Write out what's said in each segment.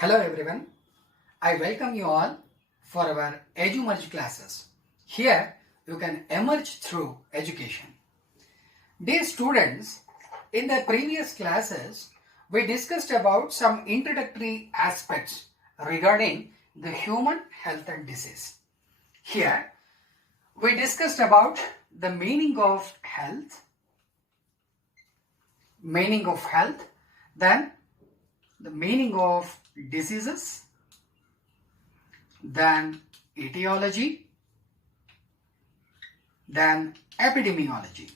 Hello everyone, I welcome you all for our Edumerge classes. Here you can emerge through education. Dear students, in the previous classes we discussed about some introductory aspects regarding the human health and disease. Here we discussed about the meaning of health, then the meaning of diseases, then etiology, then epidemiology.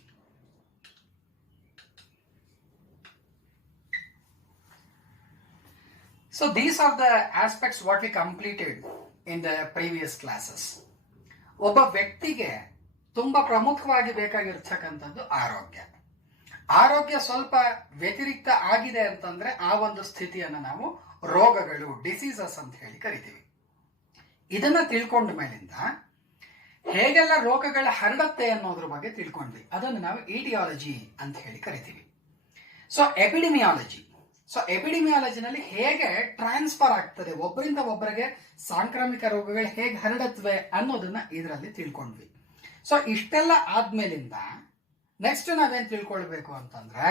So these are the aspects what we completed in the previous classes. ಒಬ್ಬ ವ್ಯಕ್ತಿಗೆ ತುಂಬಾ ಪ್ರಮುಖವಾಗಿ ಬೇಕಾಗಿರ್ತಕ್ಕಂಥದ್ದು ಆರೋಗ್ಯ ಸ್ವಲ್ಪ ವ್ಯತಿರಿಕ್ತ ಆಗಿದೆ ಅಂತಂದ್ರೆ ಆ ಒಂದು ಸ್ಥಿತಿಯನ್ನು ನಾವು ರೋಗಗಳು ಡಿಸೀಸಸ್ ಅಂತ ಹೇಳಿ ಕರಿತೀವಿ. ಇದನ್ನ ತಿಳ್ಕೊಂಡ ಮೇಲಿಂದ ಹೇಗೆಲ್ಲ ರೋಗಗಳ ಹರಡುತ್ತೆ ಅನ್ನೋದ್ರ ಬಗ್ಗೆ ತಿಳ್ಕೊಂಡ್ವಿ. ಅದನ್ನು ನಾವು ಇಟಿಯಾಲಜಿ ಅಂತ ಹೇಳಿ ಕರಿತೀವಿ. ಸೊ ಎಪಿಡಿಮಿಯಾಲಜಿನಲ್ಲಿ ಹೇಗೆ ಟ್ರಾನ್ಸ್ಫರ್ ಆಗ್ತದೆ, ಒಬ್ಬರಿಂದ ಒಬ್ಬರಿಗೆ ಸಾಂಕ್ರಾಮಿಕ ರೋಗಗಳು ಹೇಗೆ ಹರಡತ್ವೆ ಅನ್ನೋದನ್ನ ಇದರಲ್ಲಿ ತಿಳ್ಕೊಂಡ್ವಿ. ಸೊ ಇಷ್ಟೆಲ್ಲ ಆದ್ಮೇಲಿಂದ ನೆಕ್ಸ್ಟ್ ನಾವೇನ್ ತಿಳ್ಕೊಳ್ಬೇಕು ಅಂತಂದ್ರೆ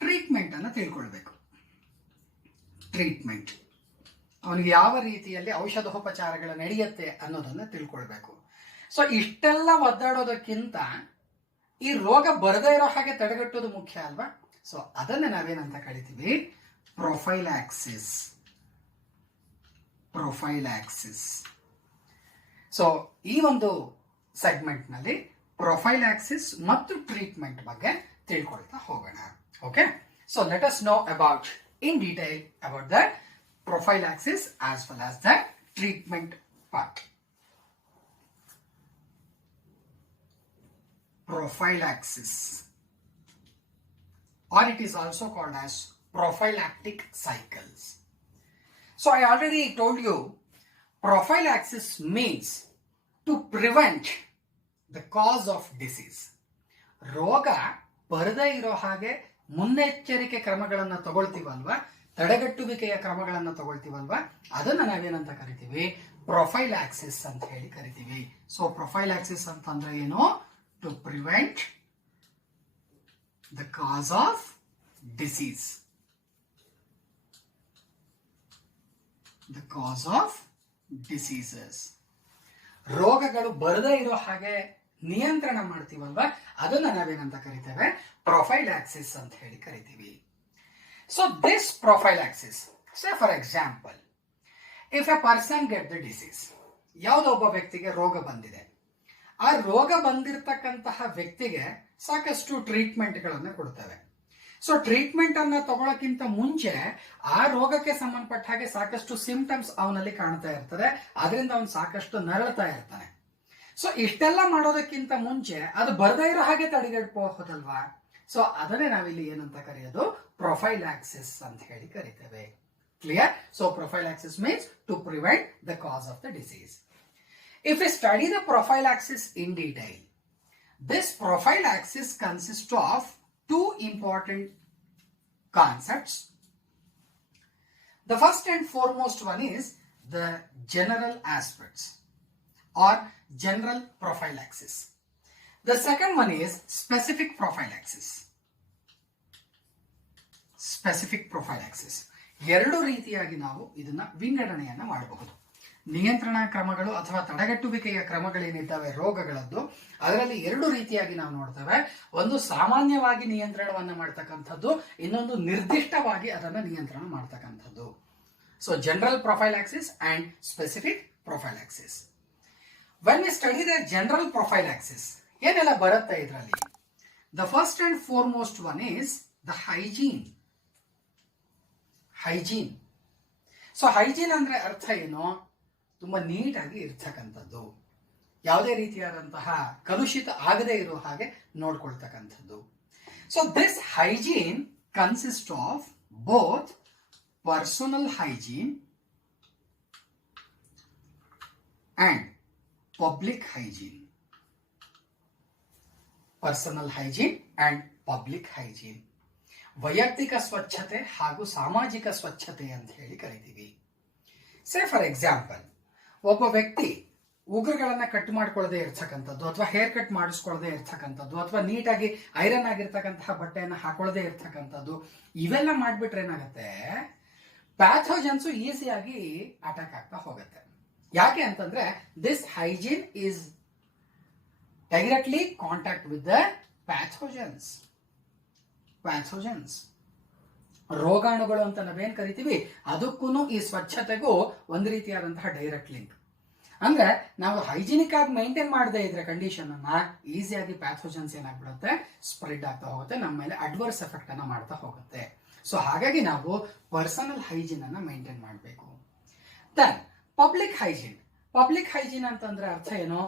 ಟ್ರೀಟ್ಮೆಂಟ್ ಅನ್ನ ತಿಳ್ಕೊಳ್ಬೇಕು. ಟ್ರೀಟ್ಮೆಂಟ್ ಅವನಿಗೆ ಯಾವ ರೀತಿಯಲ್ಲಿ ಔಷಧೋಪಚಾರಗಳು ನಡೆಯುತ್ತೆ ಅನ್ನೋದನ್ನ ತಿಳ್ಕೊಳ್ಬೇಕು. ಸೊ ಇಷ್ಟೆಲ್ಲ ಒದ್ದಾಡೋದಕ್ಕಿಂತ ಈ ರೋಗ ಬರದೇ ಇರೋ ಹಾಗೆ ತಡೆಗಟ್ಟೋದು ಮುಖ್ಯ ಅಲ್ವಾ? ಸೊ ಅದನ್ನ ನಾವೇನಂತ ಕರಿತೀವಿ, ಪ್ರೊಫೈಲಾಕ್ಸಿಸ್. ಸೊ ಈ ಒಂದು ಸೆಗ್ಮೆಂಟ್ ನಲ್ಲಿ ಪ್ರೊಫೈಲಾಕ್ಸಿಸ್ ಮತ್ತು ಟ್ರೀಟ್ಮೆಂಟ್ ಬಗ್ಗೆ ತಿಳ್ಕೊಳ್ತಾ ಹೋಗೋಣ. Okay, so let us know about in detail about the prophylaxis as well as the treatment part. Prophylaxis, or it is also called as prophylactic cycles. So I already told you prophylaxis means to prevent the cause of disease. ರೋಗ ಬರದೇ ಇರೋ ಹಾಗೆ ಮುನ್ನೆಚ್ಚರಿಕೆ ಕ್ರಮಗಳನ್ನು ತಗೊಳ್ತೀವಲ್ವಾ, ತಡೆಗಟ್ಟುವಿಕೆಯ ಕ್ರಮಗಳನ್ನು ತಗೊಳ್ತೀವಲ್ವಾ, ಅದನ್ನ ನಾವೇನಂತ ಕರಿತೀವಿ, ಪ್ರೊಫೈಲಾಕ್ಸಿಸ್ ಅಂತ ಹೇಳಿ ಕರಿತೀವಿ. ಸೊ ಪ್ರೊಫೈಲಾಕ್ಸಿಸ್ ಅಂತಂದ್ರೆ ಏನು? To prevent the cause of disease. The cause of diseases. ರೋಗಗಳು ಬರದೇ ಇರೋ ಹಾಗೆ ನಿಯಂತ್ರಣ ಮಾಡ್ತೀವಲ್ವಾ, ಅದನ್ನ ನಾವೇನಂತ ಕರಿತೇವೆ, ಪ್ರೊಫೈಲಾಕ್ಸಿಸ್ ಅಂತ ಹೇಳಿ ಕರಿತೀವಿ. So this prophylaxis, say for example, if a person get the disease, ಯಾವುದೋ ಒಬ್ಬ ವ್ಯಕ್ತಿಗೆ ರೋಗ ಬಂದಿದೆ, ಆ ರೋಗ ಬಂದಿರತಕ್ಕಂತಹ ವ್ಯಕ್ತಿಗೆ ಸಾಕಷ್ಟು ಟ್ರೀಟ್ಮೆಂಟ್ಗಳನ್ನು ಕೊಡ್ತೇವೆ. ಸೊ ಟ್ರೀಟ್ಮೆಂಟ್ ಅನ್ನ ತಗೊಳ್ಳೋಕ್ಕಿಂತ ಮುಂಚೆ ಆ ರೋಗಕ್ಕೆ ಸಂಬಂಧಪಟ್ಟ ಹಾಗೆ ಸಾಕಷ್ಟು ಸಿಂಪ್ಟಮ್ಸ್ ಅವನಲ್ಲಿ ಕಾಣ್ತಾ ಇರ್ತದೆ, ಅದರಿಂದ ಅವನು ಸಾಕಷ್ಟು ನರಳ್ತಾ ಇರ್ತಾನೆ. ಸೊ ಇಷ್ಟೆಲ್ಲ ಮಾಡೋದಕ್ಕಿಂತ ಮುಂಚೆ ಅದು ಬರದೇ ಇರೋ ಹಾಗೆ ತಡೆಗಟ್ಟಬಹುದಲ್ವಾ? ಸೊ ಅದನ್ನೇ ನಾವಿಲ್ಲಿ ಏನಂತ ಕರೆಯೋದು, ಪ್ರೊಫೈಲಾಕ್ಸಿಸ್ ಅಂತ ಹೇಳಿ ಕರಿತೇವೆ. Clear? So prophylaxis means to prevent the cause of the disease. If you study the prophylaxis in detail, this prophylaxis consist of two important concepts. The first and foremost one is the general aspects or general prophylaxis. The second one is specific prophylaxis. ಎರಡು ರೀತಿಯಾಗಿ ನಾವು ಇದನ್ನ ವಿಂಗಡಣೆಯನ್ನ ಮಾಡಬಹುದು. ನಿಯಂತ್ರಣ ಕ್ರಮಗಳು ಅಥವಾ ತಡೆಗಟ್ಟುವಿಕೆಯ ಕ್ರಮಗಳೇನಿದ್ದಾವೆ ರೋಗಗಳದ್ದು, ಅದರಲ್ಲಿ ಎರಡು ರೀತಿಯಾಗಿ ನಾವು ನೋಡ್ತೇವೆ. ಒಂದು ಸಾಮಾನ್ಯವಾಗಿ ನಿಯಂತ್ರಣವನ್ನ ಮಾಡ್ತಕ್ಕಂಥದ್ದು, ಇನ್ನೊಂದು ನಿರ್ದಿಷ್ಟವಾಗಿ ಅದನ್ನ ನಿಯಂತ್ರಣ ಮಾಡ್ತಕ್ಕಂಥದ್ದು. So general prophylaxis and specific prophylaxis. When we study the general prophylaxis, ಏನೆಲ್ಲ ಬರುತ್ತೆ ಇದರಲ್ಲಿ? The first and foremost one is the hygiene. So hygiene ಅಂದ್ರೆ ಅರ್ಥ ಏನು? ತುಂಬಾ ನೀಟಾಗಿ ಇರ್ತಕ್ಕಂಥದ್ದು, ಯಾವುದೇ ರೀತಿಯಾದಂತಹ ಕಲುಷಿತ ಆಗದೆ ಇರೋ ಹಾಗೆ ನೋಡ್ಕೊಳ್ತಕ್ಕಂಥದ್ದು. So this hygiene consist of both personal hygiene and public hygiene. Personal hygiene and public hygiene. ವೈಯಕ್ತಿಕ ಸ್ವಚ್ಛತೆ ಹಾಗೂ ಸಾಮಾಜಿಕ ಸ್ವಚ್ಛತೆ ಅಂತ ಹೇಳಿ ಕರಿತೀವಿ. ಸೇ ಫಾರ್ ಎಕ್ಸಾಂಪಲ್, ಒಬ್ಬ ವ್ಯಕ್ತಿ ಉಗುರುಗಳನ್ನ ಕಟ್ ಮಾಡ್ಕೊಳ್ಳದೆ ಇರ್ತಕ್ಕಂಥದ್ದು, ಅಥವಾ ಹೇರ್ ಕಟ್ ಮಾಡಿಸ್ಕೊಳ್ಳದೆ ಇರ್ತಕ್ಕಂಥದ್ದು, ಅಥವಾ ನೀಟಾಗಿ ಐರನ್ ಆಗಿರ್ತಕ್ಕಂತಹ ಬಟ್ಟೆಯನ್ನು ಹಾಕೊಳ್ಳದೆ ಇರ್ತಕ್ಕಂಥದ್ದು, ಇವೆಲ್ಲ ಮಾಡ್ಬಿಟ್ರೆ ಏನಾಗುತ್ತೆ, ಪ್ಯಾಥೋಜನ್ಸ್ ಈಸಿಯಾಗಿ ಅಟ್ಯಾಕ್ ಆಗ್ತಾ ಹೋಗುತ್ತೆ. ಯಾಕೆ ಅಂತಂದ್ರೆ this hygiene is directly contact with the pathogens. ರೋಗಾಣುಗಳು ಅಂತ ನಾವೇನ್ ಕರಿತೀವಿ, ಅದಕ್ಕೂ ಈ ಸ್ವಚ್ಛತೆಗೂ ಒಂದು ರೀತಿಯಾದಂತಹ ಡೈರೆಕ್ಟ್ ಲಿಂಕ್. ಅಂದ್ರೆ ನಾವು ಹೈಜಿನಿಕ್ ಆಗಿ ಮೇಂಟೈನ್ ಮಾಡದೇ ಇದ್ರೆ ಕಂಡೀಷನ್ ಅನ್ನ, ಈಸಿಯಾಗಿ ಪ್ಯಾಥೋಜನ್ಸ್ ಏನಾಗ್ಬಿಡುತ್ತೆ, ಸ್ಪ್ರೆಡ್ ಆಗ್ತಾ ಹೋಗುತ್ತೆ, ನಮ್ಮ ಮೇಲೆ ಅಡ್ವರ್ಸ್ ಎಫೆಕ್ಟ್ ಅನ್ನ ಮಾಡ್ತಾ ಹೋಗುತ್ತೆ. ಸೊ ಹಾಗಾಗಿ ನಾವು ಪರ್ಸನಲ್ ಹೈಜೀನ್ ಅನ್ನ ಮೇಂಟೈನ್ ಮಾಡಬೇಕು. ದೆನ್ ಪಬ್ಲಿಕ್ ಹೈಜೀನ್ ಅಂತಂದ್ರೆ ಅರ್ಥ ಏನು,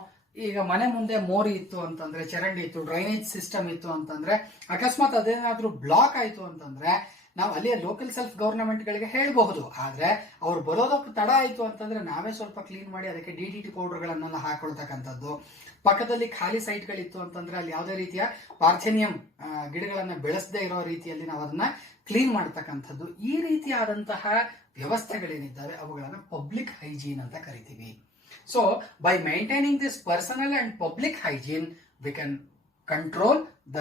ಈಗ ಮನೆ ಮುಂದೆ ಮೋರಿ ಇತ್ತು ಅಂತಂದ್ರೆ, ಚರಂಡಿ ಇತ್ತು, ಡ್ರೈನೇಜ್ ಸಿಸ್ಟಮ್ ಇತ್ತು ಅಂತಂದ್ರೆ, ಅಕಸ್ಮಾತ್ ಅದೇನಾದ್ರೂ ಬ್ಲಾಕ್ ಆಯ್ತು ಅಂತಂದ್ರೆ ನಾವು ಅಲ್ಲಿ ಲೋಕಲ್ ಸೆಲ್ಫ್ ಗವರ್ನಮೆಂಟ್ ಗಳಿಗೆ ಹೇಳಬಹುದು. ಆದ್ರೆ ಅವ್ರು ಬರೋದಕ್ಕೆ ತಡ ಆಯ್ತು ಅಂತಂದ್ರೆ ನಾವೇ ಸ್ವಲ್ಪ ಕ್ಲೀನ್ ಮಾಡಿ ಅದಕ್ಕೆ DDT ಪೌಡರ್ಗಳನ್ನೆಲ್ಲ ಹಾಕೊಳ್ತಕ್ಕಂಥದ್ದು. ಪಕ್ಕದಲ್ಲಿ ಖಾಲಿ ಸೈಟ್ಗಳಿತ್ತು ಅಂತಂದ್ರೆ ಅಲ್ಲಿ ಯಾವುದೇ ರೀತಿಯ ಪಾರ್ಥೇನಿಯಂ ಗಿಡಗಳನ್ನ ಬೆಳೆಸದೇ ಇರೋ ರೀತಿಯಲ್ಲಿ ನಾವು ಅದನ್ನ ಕ್ಲೀನ್ ಮಾಡ್ತಕ್ಕಂಥದ್ದು. ಈ ರೀತಿಯಾದಂತಹ ವ್ಯವಸ್ಥೆಗಳೇನಿದ್ದಾವೆ ಅವುಗಳನ್ನ ಪಬ್ಲಿಕ್ ಹೈಜೀನ್ ಅಂತ ಕರಿತೀವಿ. So by maintaining this personal and public hygiene we can control the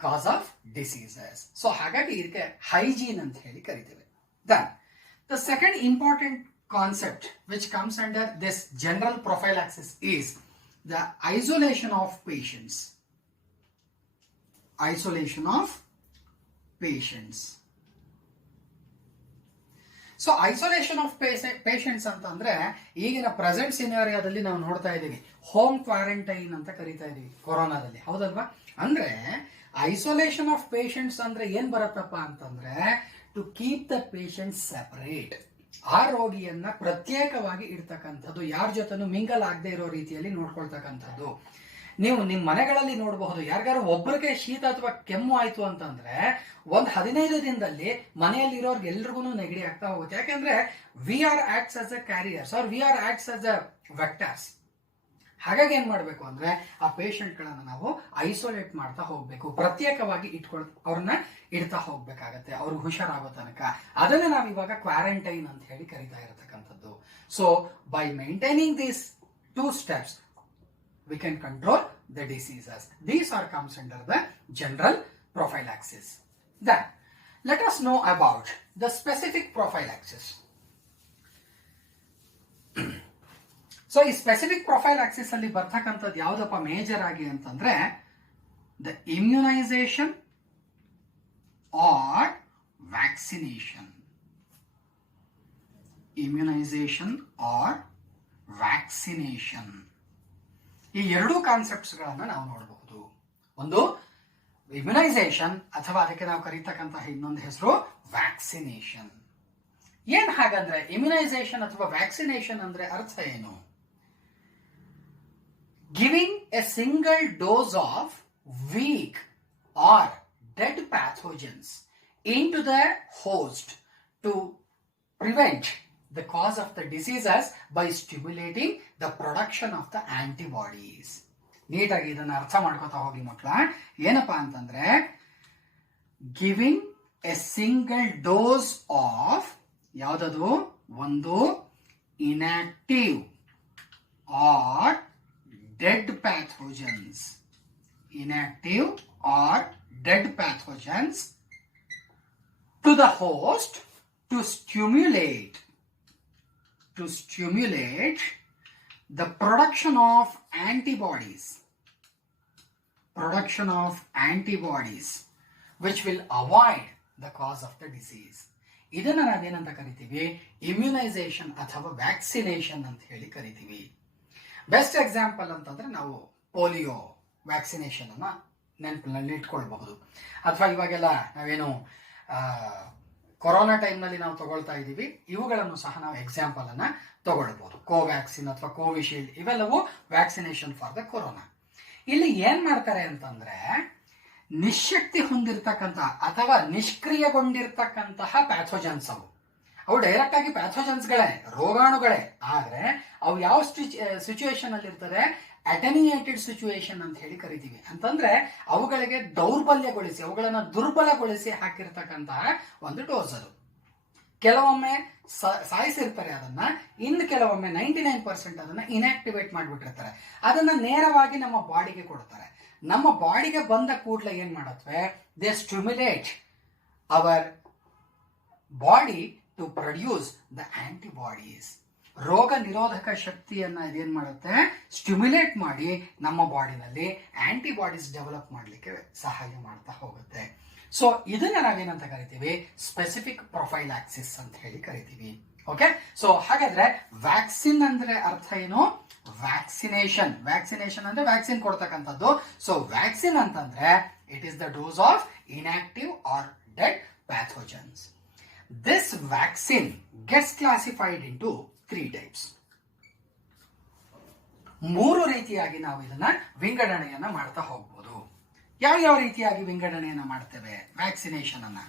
cause of diseases. So ಹಾಗಾಗಿ ಇದಕ್ಕೆ ಹೈಜೀನ್ ಅಂತ ಹೇಳಿ ಕರಿತೇವೆ. Then the second important concept which comes under this general prophylaxis is the isolation of patients. So isolation of patients ಅಂತಂದ್ರೆ ಈಗಿನ present ಸಿನಾರಿಯಾದಲ್ಲಿ ನಾವು ನೋಡ್ತಾ ಇದ್ದೀವಿ, ಹೋಮ್ ಕ್ವಾರಂಟೈನ್ ಅಂತ ಕರಿತಾ ಇದೀವಿ ಕೊರೋನಾದಲ್ಲಿ, ಹೌದಲ್ವಾ? ಅಂದ್ರೆ ಐಸೋಲೇಷನ್ ಆಫ್ ಪೇಷಂಟ್ಸ್ ಅಂದ್ರೆ ಏನ್ ಬರುತ್ತಪ್ಪ ಅಂತಂದ್ರೆ to keep the patient separate. ಆ ರೋಗಿಯನ್ನ ಪ್ರತ್ಯೇಕವಾಗಿ ಇಡ್ತಕ್ಕಂಥದ್ದು, ಯಾರ ಜೊತೆನೂ ಮಿಂಗಲ್ ಆಗದೆ ಇರೋ ರೀತಿಯಲ್ಲಿ ನೋಡ್ಕೊಳ್ತಕ್ಕಂಥದ್ದು. ನೀವು ನಿಮ್ಮ ಮನೆಗಳಲ್ಲಿ ನೋಡಬಹುದು, ಯಾರಿಗಾರು ಒಬ್ಬರಿಗೆ ಶೀತ ಅಥವಾ ಕೆಮ್ಮು ಆಯ್ತು ಅಂತಂದ್ರೆ 15 ದಿನದಲ್ಲಿ ಮನೆಯಲ್ಲಿ ಇರೋರ್ಗೆ ಎಲ್ರಿಗೂ ನೆಗಡಿ ಆಗ್ತಾ ಹೋಗುತ್ತೆ. ಯಾಕೆಂದ್ರೆ we are acts as a carriers are we are acts as a vectors. ಹಾಗಾಗಿ ಏನ್ ಮಾಡ್ಬೇಕು ಅಂದ್ರೆ ಆ ಪೇಷಂಟ್ ಗಳನ್ನ ನಾವು ಐಸೋಲೇಟ್ ಮಾಡ್ತಾ ಹೋಗ್ಬೇಕು, ಪ್ರತ್ಯೇಕವಾಗಿ ಅವ್ರನ್ನ ಇಡ್ತಾ ಹೋಗ್ಬೇಕಾಗತ್ತೆ ಅವ್ರಿಗೆ ಹುಷಾರಾಗೋ ತನಕ. ಅದನ್ನ ನಾವು ಇವಾಗ ಕ್ವಾರಂಟೈನ್ ಅಂತ ಹೇಳಿ ಕರಿತಾ ಇರತಕ್ಕಂಥದ್ದು. So by maintaining these 2 steps we can control the diseases. These are comes under the general prophylaxis. Then let us know about the specific prophylaxis. So ಈ ಸ್ಪೆಸಿಫಿಕ್ ಪ್ರೊಫೈಲಾಕ್ಸಿಸ್ ಅಲ್ಲಿ ಬರ್ತಕ್ಕಂಥದ್ದು ಯಾವ್ದಪ್ಪ ಮೇಜರ್ ಆಗಿ ಅಂತಂದ್ರೆ ದ ಇಮ್ಯುನೈಸೇಷನ್ ಆರ್ ವ್ಯಾಕ್ಸಿನೇಷನ್. ಈ ಎರಡೂ concepts ಗಳನ್ನ ನಾವು ನೋಡಬಹುದು. ಒಂದು ಇಮ್ಯುನೈಸೇಷನ್ ಅಥವಾ ಅದಕ್ಕೆ ನಾವು ಕರೀತಕ್ಕಂತಹ ಇನ್ನೊಂದು ಹೆಸರು ವ್ಯಾಕ್ಸಿನೇಷನ್. ಏನ್ ಹಾಗಂದ್ರೆ ಇಮ್ಯುನೈಸೇಷನ್ ಅಥವಾ ವ್ಯಾಕ್ಸಿನೇಷನ್ ಅಂದ್ರೆ ಅರ್ಥ ಏನು? Giving a single dose of weak or dead pathogens into the host to prevent the cause of the diseases by stimulating the production of the antibodies. ನೀಟಾಗಿ ಇದನ್ನ ಅರ್ಥ ಮಾಡ್ಕೊತಾ ಹೋಗಿ ಮಕ್ಕಳ. ಏನಪ್ಪಾ ಅಂತಂದ್ರೆ giving a single dose of ಯಾವುದದು, ಒಂದು inactive R dead pathogens, to the host to stimulate the production of antibodies which will avoid the cause of the disease. ಇದನ್ನ ನಾವೇನಂತ ಕರಿತೀವಿ? ಇಮ್ಯುನೈಸೇಷನ್ ಅಥವಾ ವ್ಯಾಕ್ಸಿನೇಷನ್ ಅಂತ ಹೇಳಿ ಕರಿತೀವಿ. ಬೆಸ್ಟ್ ಎಕ್ಸಾಂಪಲ್ ಅಂತಂದ್ರೆ ನಾವು ಪೋಲಿಯೋ ವ್ಯಾಕ್ಸಿನೇಷನ್ ಅನ್ನ ನೆನಪಿನಲ್ಲಿ ಇಟ್ಕೊಳ್ಬಹುದು. ಅಥವಾ ಇವಾಗೆಲ್ಲ ನಾವೇನು ಕೊರೋನಾ ಟೈಮ್ನಲ್ಲಿ ನಾವು ತಗೊಳ್ತಾ ಇದ್ದೀವಿ, ಇವುಗಳನ್ನು ಸಹ ನಾವು ಎಕ್ಸಾಂಪಲ್ ಅನ್ನ ತಗೊಳ್ಬಹುದು. ಕೋವ್ಯಾಕ್ಸಿನ್ ಅಥವಾ ಕೋವಿಶೀಲ್ಡ್ ಇವೆಲ್ಲವೂ ವ್ಯಾಕ್ಸಿನೇಷನ್ ಫಾರ್ ದ ಕೊರೋನಾ. ಇಲ್ಲಿ ಏನ್ ಮಾಡ್ತಾರೆ ಅಂತಂದ್ರೆ ನಿಶಕ್ತಿ ಹೊಂದಿರತಕ್ಕಂತ ಅಥವಾ ನಿಷ್ಕ್ರಿಯಗೊಂಡಿರ್ತಕ್ಕಂತಹ ಪ್ಯಾಥೋಜನ್ಸ್ ಅವು ಡೈರೆಕ್ಟ್ ಆಗಿ ಪ್ಯಾಥೋಜನ್ಸ್ಗಳೇ, ರೋಗಾಣುಗಳೇ. ಆದ್ರೆ ಅವು ಯಾವ ಸಿಚುವೇಶನ್ ಅಲ್ಲಿ ಇರ್ತದೆ? ಅಟೆನ್ಯೂಯೇಟೆಡ್ ಸಿಚುವೇಶನ್ ಅಂತ ಹೇಳಿ ಕರಿತೀವಿ. ಅಂತಂದ್ರೆ ಅವುಗಳಿಗೆ ದೌರ್ಬಲ್ಯಗೊಳಿಸಿ, ಅವುಗಳನ್ನ ದುರ್ಬಲಗೊಳಿಸಿ ಹಾಕಿರ್ತಕ್ಕಂತಹ ಒಂದು ಡೋಸ್ ಅದು. ಕೆಲವೊಮ್ಮೆ ಸಾಯಿಸಿರ್ತಾರೆ ಅದನ್ನ, ಇನ್ನು ಕೆಲವೊಮ್ಮೆ 99% ಅದನ್ನ ಇನ್ಆಕ್ಟಿವೇಟ್ ಮಾಡಿಬಿಟ್ಟಿರ್ತಾರೆ. ಅದನ್ನ ನೇರವಾಗಿ ನಮ್ಮ ಬಾಡಿಗೆ ಕೊಡ್ತಾರೆ. ನಮ್ಮ ಬಾಡಿಗೆ ಬಂದ ಕೂಡಲೇ ಏನ್ ಮಾಡತ್ವೆ, they stimulate our body to produce the antibodies. ರೋಗ ನಿರೋಧಕ ಶಕ್ತಿಯನ್ನ ಇದೇನ್ ಮಾಡುತ್ತೆ, ಸ್ಟಿಮ್ಯುಲೇಟ್ ಮಾಡಿ ನಮ್ಮ ಬಾಡಿನಲ್ಲಿ ಆಂಟಿಬಾಡೀಸ್ ಡೆವಲಪ್ ಮಾಡಲಿಕ್ಕೆ ಸಹಾಯ ಮಾಡ್ತಾ ಹೋಗುತ್ತೆ. ಸೊ ಇದನ್ನ ನಾವೇನಂತ ಕರಿತೀವಿ, ಸ್ಪೆಸಿಫಿಕ್ ಪ್ರೊಫೈಲಾಕ್ಸಿಸ್ ಅಂತ ಹೇಳಿ ಕರಿತೀವಿ. ಓಕೆ, ಸೊ ಹಾಗಾದ್ರೆ ವ್ಯಾಕ್ಸಿನ್ ಅಂದ್ರೆ ಅರ್ಥ ಏನು, ವ್ಯಾಕ್ಸಿನೇಷನ್. ವ್ಯಾಕ್ಸಿನೇಷನ್ ಅಂದ್ರೆ ವ್ಯಾಕ್ಸಿನ್ ಕೊಡ್ತಕ್ಕಂಥದ್ದು. ಸೊ ವ್ಯಾಕ್ಸಿನ್ ಅಂತಂದ್ರೆ it is the dose of inactive R dead pathogens. This vaccine gets classified into 3 types. 3 ರೀತಿಯಾಗಿ ನಾವು ಇದನ್ನ ವಿಂಗಡಣೆಯನ್ನ ಮಾಡ್ತಾ ಹೋಗ್ಬೋದು. ಯಾವ ರೀತಿಯಾಗಿ ವಿಂಗಡಣೆಯನ್ನ ಮಾಡ್ತೇವೆ ವ್ಯಾಕ್ಸಿನೇಷನ್ ಅನ್ನ?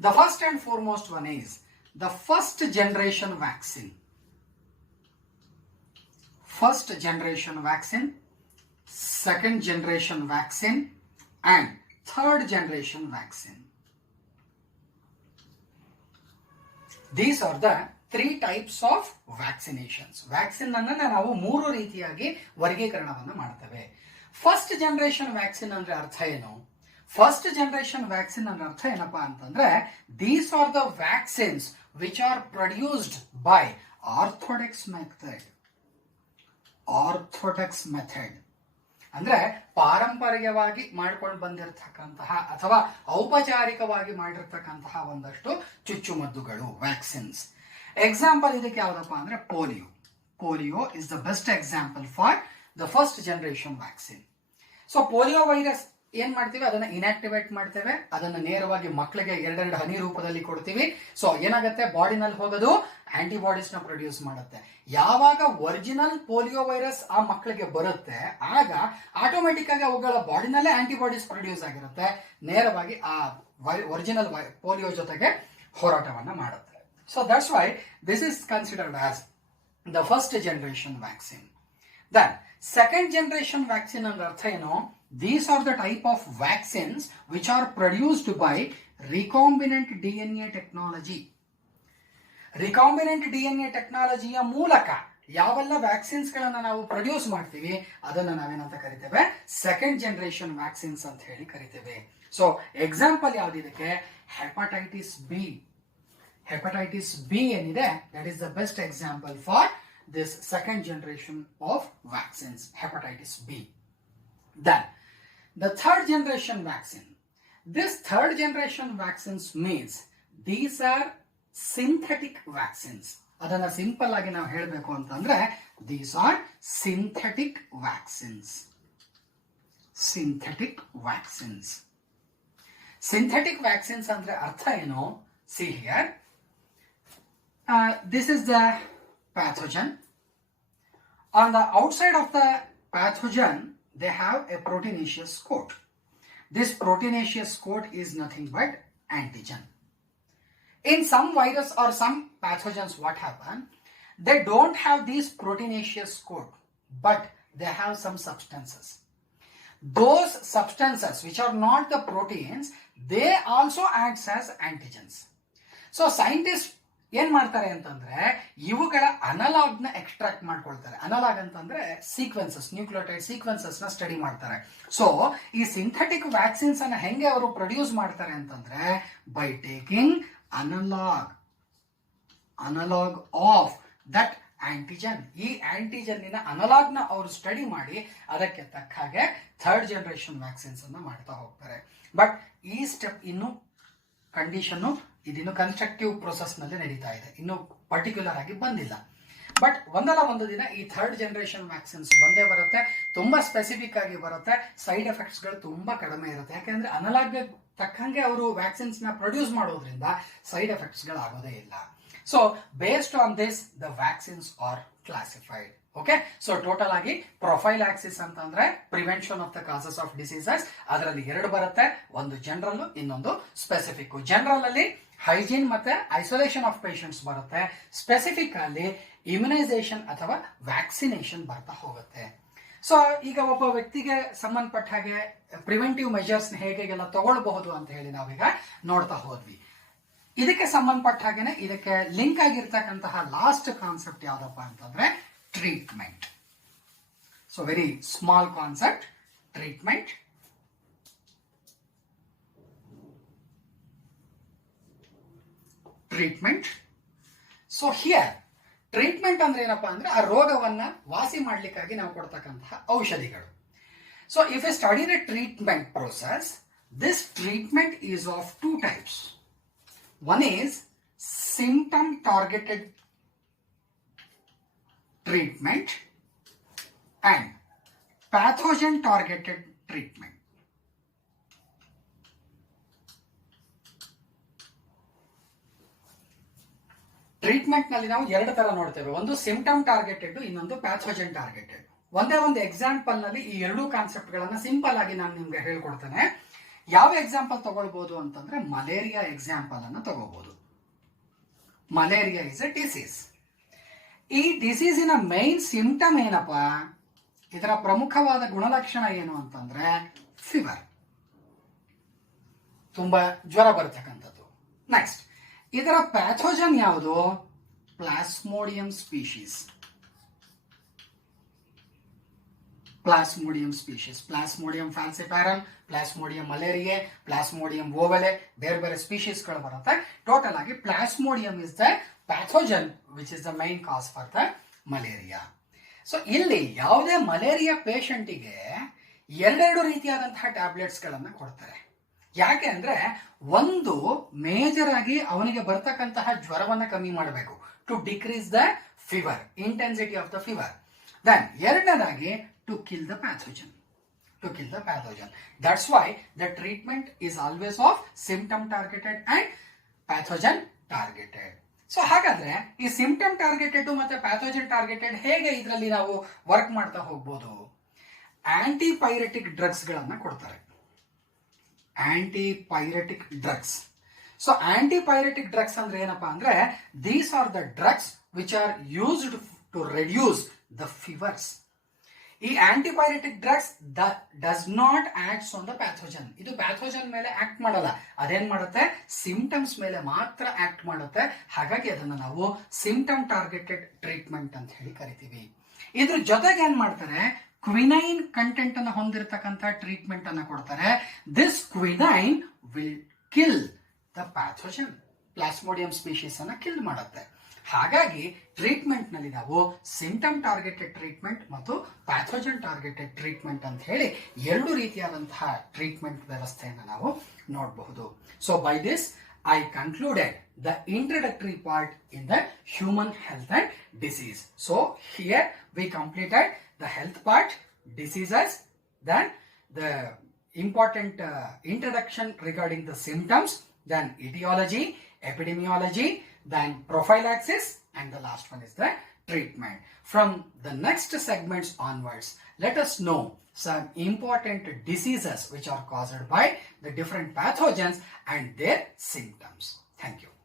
The first and foremost one is the first generation vaccine. First generation vaccine, second generation vaccine and third generation vaccine. These are the 3 types of vaccinations. Vaccine ಅನ್ನ ನಾವು 3 ರೀತಿಯಾಗಿ ವರ್ಗೀಕರಣವನ್ನು ಮಾಡ್ತೇವೆ. ಫಸ್ಟ್ ಜನರೇಷನ್ ವ್ಯಾಕ್ಸಿನ್ ಅಂದ್ರೆ ಅರ್ಥ ಏನು? First generation vaccine ಅಂದ್ರೆ ಅರ್ಥ ಏನಪ್ಪಾ ಅಂತಂದ್ರೆ, these are the vaccines which are produced by orthodox method. Orthodox method ಅಂದ್ರೆ ಪಾರಂಪರಿಕವಾಗಿ ಮಾಡ್ಕೊಂಡು ಬಂದಿರತಕ್ಕಂತಹ ಅಥವಾ ಔಪಚಾರಿಕವಾಗಿ ಮಾಡಿರ್ತಕ್ಕಂತಹ ಒಂದಷ್ಟು ಚುಚ್ಚುಮದ್ದುಗಳು, ವ್ಯಾಕ್ಸಿನ್ಸ್. ಎಕ್ಸಾಂಪಲ್ ಇದಕ್ಕೆ ಯಾವ್ದಪ್ಪ ಅಂದ್ರೆ polio. Polio is the best example for the first generation vaccine. So polio virus ಏನ್ ಮಾಡ್ತೀವಿ, ಅದನ್ನ ಇನ್ಆಕ್ಟಿವೇಟ್ ಮಾಡ್ತೇವೆ. ಅದನ್ನ ನೇರವಾಗಿ ಮಕ್ಕಳಿಗೆ 2 ಹನಿ ರೂಪದಲ್ಲಿ ಕೊಡ್ತೀವಿ. ಸೊ ಏನಾಗುತ್ತೆ, ಬಾಡಿನಲ್ಲಿ ಹೋಗೋದು ಆಂಟಿಬಾಡೀಸ್ ನ ಪ್ರೊಡ್ಯೂಸ್ ಮಾಡುತ್ತೆ. ಯಾವಾಗ ಒರಿಜಿನಲ್ ಪೋಲಿಯೋ ವೈರಸ್ ಆ ಮಕ್ಕಳಿಗೆ ಬರುತ್ತೆ, ಆಗ ಆಟೋಮೆಟಿಕ್ ಆಗಿ ಅವುಗಳ ಬಾಡಿನಲ್ಲೇ ಆಂಟಿಬಾಡೀಸ್ ಪ್ರೊಡ್ಯೂಸ್ ಆಗಿರುತ್ತೆ. ನೇರವಾಗಿ ಆ ಒರಿಜಿನಲ್ ಪೋಲಿಯೋ ಜೊತೆಗೆ ಹೋರಾಟವನ್ನ ಮಾಡುತ್ತೆ. So that's why this is considered as the first generation vaccine. Then second generation vaccine ಅಂದ್ರೆ ಅರ್ಥ ಏನು? These are the type of vaccines which are produced by recombinant DNA technology. Recombinant DNA ಟೆಕ್ನಾಲಜಿಯ ಮೂಲಕ ಯಾವೆಲ್ಲ vaccines ಗಳನ್ನ ನಾವು produce ಮಾಡ್ತೀವಿ ಅದನ್ನ ನಾವೇನಂತ ಕರಿತೇವೆ, ಸೆಕೆಂಡ್ ಜನರೇಷನ್ ವ್ಯಾಕ್ಸಿನ್ಸ್ ಅಂತ ಹೇಳಿ ಕರಿತೇವೆ. ಸೊ ಎಕ್ಸಾಂಪಲ್ ಯಾವ್ದಿದಕ್ಕೆ, ಹೆಪಟೈಟಿಸ್ ಬಿ. ಹೆಪಟೈಟಿಸ್ ಬಿ ಏನಿದೆ, that is the best example for this second generation of vaccines, hepatitis B. Then the third generation vaccine. This third generation vaccines means these are synthetic vaccines. ಅದನ್ನ simple ಆಗಿ ನಾವು ಹೇಳಬೇಕು ಅಂತಂದ್ರೆ, these are synthetic vaccines. Synthetic vaccines. Synthetic vaccines ಅಂದ್ರೆ ಅರ್ಥ ಏನು? See here. This is the pathogen. On the outside of the pathogen, they have a proteinaceous coat. This proteinaceous coat is nothing but antigen. In some virus or some pathogens, what happen? They don't have this proteinaceous coat, but they have some substances. Those substances which are not the proteins, they also acts as antigens. So scientists ಏನ್ ಮಾಡ್ತಾರೆ ಅಂತಂದ್ರೆ, ಇವುಗಳ analogue ನ extract ಮಾಡ್ಕೊಳ್ತಾರೆ. Analog ಅಂತಂದ್ರೆ sequences, nucleotide sequences ನ study ಮಾಡ್ತಾರೆ. So ಈ ಸಿಂಥೆಟಿಕ್ ವ್ಯಾಕ್ಸಿನ್ಸ್ ಅನ್ನ ಹೆಂಗೆ ಅವರು ಪ್ರೊಡ್ಯೂಸ್ ಮಾಡ್ತಾರೆ ಅಂತಂದ್ರೆ, by taking analog of that antigen. ಈ ಆಂಟಿಜನ್ನಿನ ಅನಲಾಗ್ ನ ಅವರು ಸ್ಟಡಿ ಮಾಡಿ ಅದಕ್ಕೆ ತಕ್ಕ ಹಾಗೆ ಥರ್ಡ್ ಜನರೇಷನ್ ವ್ಯಾಕ್ಸಿನ್ಸ್ ಅನ್ನ ಮಾಡ್ತಾ ಹೋಗ್ತಾರೆ. ಬಟ್ ಈ ಸ್ಟೆಪ್ ಇನ್ನು ಕಂಡೀಷನ್ ಇದಿನ್ನು ಕನ್ಸ್ಟ್ರಕ್ಟಿವ್ ಪ್ರೊಸೆಸ್ ನಲ್ಲಿ ನಡೀತಾ ಇದೆ, ಇನ್ನು ಪರ್ಟಿಕ್ಯುಲರ್ ಆಗಿ ಬಂದಿಲ್ಲ. ಬಟ್ ಒಂದಲ್ಲ ಒಂದು ದಿನ ಈ ಥರ್ಡ್ ಜನರೇಷನ್ ವ್ಯಾಕ್ಸಿನ್ಸ್ ಬಂದೇ ಬರುತ್ತೆ. ತುಂಬಾ ಸ್ಪೆಸಿಫಿಕ್ ಆಗಿ ಬರುತ್ತೆ. ಸೈಡ್ ಎಫೆಕ್ಟ್ಸ್ ಗಳು ತುಂಬಾ ಕಡಿಮೆ ಇರುತ್ತೆ. ಯಾಕೆಂದ್ರೆ ಅನಲಾಗ್ ತಕ್ಕಂಗೆ ಅವರು ವ್ಯಾಕ್ಸಿನ್ಸ್ ನ ಪ್ರೊಡ್ಯೂಸ್ ಮಾಡೋದ್ರಿಂದ ಸೈಡ್ ಎಫೆಕ್ಟ್ಸ್ ಗಳು ಆಗೋದೇ ಇಲ್ಲ. So based on this the vaccines are classified. Okay, so total ಆಗಿ ಪ್ರೊಫೈಲಾಕ್ಸಿಸ್ ಅಂತಂದ್ರೆ prevention of the causes of diseases. ಅದರಲ್ಲಿ 2 ಬರುತ್ತೆ, ಒಂದು ಜನರಲ್, ಇನ್ನೊಂದು ಸ್ಪೆಸಿಫಿಕ್. ಜನರಲ್ ಅಲ್ಲಿ ಹೈಜೀನ್ ಮತ್ತೆ ಐಸೋಲೇಷನ್ ಆಫ್ ಪೇಷಂಟ್ಸ್ ಬರುತ್ತೆ. ಸ್ಪೆಸಿಫಿಕ್ ಅಲ್ಲಿ ಇಮ್ಯುನೈಸೇಷನ್ ಅಥವಾ ವ್ಯಾಕ್ಸಿನೇಷನ್ ಬರ್ತಾ ಹೋಗುತ್ತೆ. ಸೊ ಈಗ ಒಬ್ಬ ವ್ಯಕ್ತಿಗೆ ಸಂಬಂಧಪಟ್ಟ ಹಾಗೆ ಪ್ರಿವೆಂಟಿವ್ ಮೆಜರ್ಸ್ ಹೇಗೆಲ್ಲ ತಗೊಳ್ಬಹುದು ಅಂತ ಹೇಳಿ ನಾವೀಗ ನೋಡ್ತಾ ಹೋದ್ವಿ. ಇದಕ್ಕೆ ಸಂಬಂಧಪಟ್ಟ ಹಾಗೆನೆ ಇದಕ್ಕೆ ಲಿಂಕ್ ಆಗಿರ್ತಕ್ಕಂತಹ ಲಾಸ್ಟ್ ಕಾನ್ಸೆಪ್ಟ್ ಯಾವ್ದಪ್ಪ ಅಂತಂದ್ರೆ treatment. So very small concept, treatment. So here treatment ಅಂದ್ರೆ ಏನಪ್ಪಾ ಅಂದ್ರೆ ಆ ರೋಗವನ್ನ ವಾಸಿ ಮಾಡ್ಲಿಕ್ಕಾಗಿ ನಾವು ಕೊಡ್ತಕ್ಕಂತಹ ಔಷಧಿಗಳು. So if you study the treatment process, this treatment is of two types. One is symptom targeted treatment and pathogen targeted treatment. Treatment ನಲ್ಲಿ ನಾವು ಎರಡು ತರ ನೋಡ್ತೇವೆ, ಒಂದು ಸಿಂಪ್ಟಮ್ ಟಾರ್ಗೆಟೆಡ್, ಇನ್ನೊಂದು ಪ್ಯಾಥೋಜನ್ ಟಾರ್ಗೆಟೆಡ್. ಒಂದೇ ಒಂದು ಎಕ್ಸಾಂಪಲ್ ನಲ್ಲಿ ಈ ಎರಡೂ ಕಾನ್ಸೆಪ್ಟ್ ಗಳನ್ನ ಸಿಂಪಲ್ ಆಗಿ ನಾನು ನಿಮ್ಗೆ ಹೇಳ್ಕೊಡ್ತೇನೆ. ಯಾವ ಎಕ್ಸಾಂಪಲ್ ತಗೊಳ್ಬಹುದು ಅಂತಂದ್ರೆ ಮಲೇರಿಯಾ ಎಕ್ಸಾಂಪಲ್ ಅನ್ನು ತಗೋಬಹುದು. Malaria is A disease. ಈ ಡಿಸೀಸಿನ ಮೈನ್ ಸಿಂಪ್ಟಮ್ ಏನಪ್ಪಾ, ಇದರ ಪ್ರಮುಖವಾದ ಗುಣಲಕ್ಷಣ ಏನು ಅಂತಂದ್ರೆ ಫೀವರ್, ತುಂಬಾ ಜ್ವರ ಬರ್ತಕ್ಕಂಥದ್ದು. ನೆಕ್ಸ್ಟ್ ಇದರ ಪ್ಯಾಥೋಜನ್ ಯಾವುದು, plasmodium species. Plasmodium species, plasmodium falciparum, plasmodium malariae, plasmodium ovale, ಬೇರೆ ಬೇರೆ ಸ್ಪೀಶೀಸ್ ಗಳು ಬರುತ್ತೆ. ಟೋಟಲ್ ಆಗಿ plasmodium is the pathogen which is the main cause for the malaria. So ಇಲ್ಲಿ ಯಾವುದೇ ಮಲೇರಿಯಾ ಪೇಷಂಟಿಗೆ ಎರಡೆರಡು ರೀತಿಯಾದಂತಹ ಟ್ಯಾಬ್ಲೆಟ್ಸ್ ಗಳನ್ನ ಕೊಡ್ತಾರೆ. ಯಾಕೆ ಅಂದ್ರೆ ಒಂದು ಮೇಜರ್ ಆಗಿ ಅವನಿಗೆ ಬರ್ತಕ್ಕಂತಹ ಜ್ವರವನ್ನ ಕಮ್ಮಿ ಮಾಡಬೇಕು, to decrease the fever, intensity of the fever. Then ಎರಡನೇದಾಗಿ to kill the pathogen. That's why the treatment is always of symptom targeted and pathogen targeted. So ಹಾಗಾದ್ರೆ ಈ ಸಿಂಪ್ಟಮ್ ಟಾರ್ಗೆಟೆಡ್ ಮತ್ತೆ ಪ್ಯಾಥೋಜನ್ ಟಾರ್ಗೆಟೆಡ್ ಹೇಗೆ ಇದರಲ್ಲಿ ನಾವು ವರ್ಕ್ ಮಾಡ್ತಾ ಹೋಗ್ಬೋದು? Antipyretic drugs ಗಳನ್ನ ಕೊಡ್ತಾರೆ. Antipyretic drugs. So antipyretic drugs ಅಂದ್ರೆ ಏನಪ್ಪಾ ಅಂದ್ರೆ these are the drugs which are used to reduce the fevers. ಈ antipyretic drugs does not acts on the pathogen. ಇದು ಪ್ಯಾಥೋಜನ್ ಮೇಲೆ ಆಕ್ಟ್ ಮಾಡಲ್ಲ, ಅದೇನ್ ಮಾಡುತ್ತೆ, ಸಿಂಪ್ಟಮ್ಸ್ ಮೇಲೆ ಮಾತ್ರ ಆಕ್ಟ್ ಮಾಡುತ್ತೆ. ಹಾಗಾಗಿ ಅದನ್ನ ನಾವು ಸಿಂಪ್ಟಮ್ ಟಾರ್ಗೆಟೆಡ್ ಟ್ರೀಟ್ಮೆಂಟ್ ಅಂತ ಹೇಳಿ ಕರಿತೀವಿ. ಇದ್ರ ಜೊತೆಗೆ ಏನ್ ಮಾಡ್ತಾರೆ, ಕ್ವಿನೈನ್ ಕಂಟೆಂಟ್ ಅನ್ನು ಹೊಂದಿರತಕ್ಕಂತ ಟ್ರೀಟ್ಮೆಂಟ್ ಅನ್ನ ಕೊಡ್ತಾರೆ. This quinine will kill the pathogen, plasmodium species ಅನ್ನ ಕಿಲ್ ಮಾಡುತ್ತೆ. ಹಾಗಾಗಿ ಟ್ರೀಟ್ಮೆಂಟ್ ನಲ್ಲಿ ನಾವು ಸಿಂಪ್ಟಮ್ ಟಾರ್ಗೆಟೆಡ್ ಟ್ರೀಟ್ಮೆಂಟ್ ಮತ್ತು ಪ್ಯಾಥೋಜನ್ ಟಾರ್ಗೆಟೆಡ್ ಟ್ರೀಟ್ಮೆಂಟ್ ಅಂತ ಹೇಳಿ ಎರಡು ರೀತಿಯಾದಂತಹ ಟ್ರೀಟ್ಮೆಂಟ್ ವ್ಯವಸ್ಥೆಯನ್ನು ನಾವು ನೋಡಬಹುದು. So by this I concluded the introductory part in the human health and disease. So here we completed the health part, diseases, then the important introduction regarding the symptoms, then etiology, epidemiology, then prophylaxis, and the last one is the treatment. From the next segments onwards, let us know some important diseases which are caused by the different pathogens and their symptoms. Thank you.